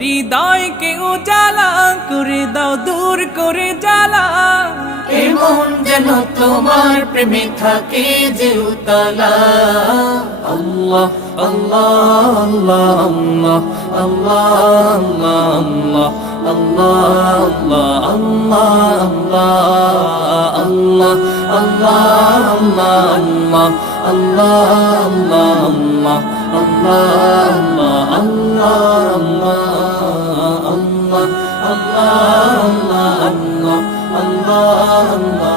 হৃদয়কে উজালা করে দাও, দূর করে জ্বালা। এমন যেন তোমার প্রেমে থাকে যে উতলা। আল্লাহ আল্লাহ আল্লাহ আল্লাহ আল্লাহ আল্লাহ আল্লাহ আল্লাহ আল্লাহ আল্লাহ আল্লাহ আল্লাহ আল্লাহ আল্লাহ আল্লাহ আল্লাহ আল্লাহ আল্লাহ আল্লাহ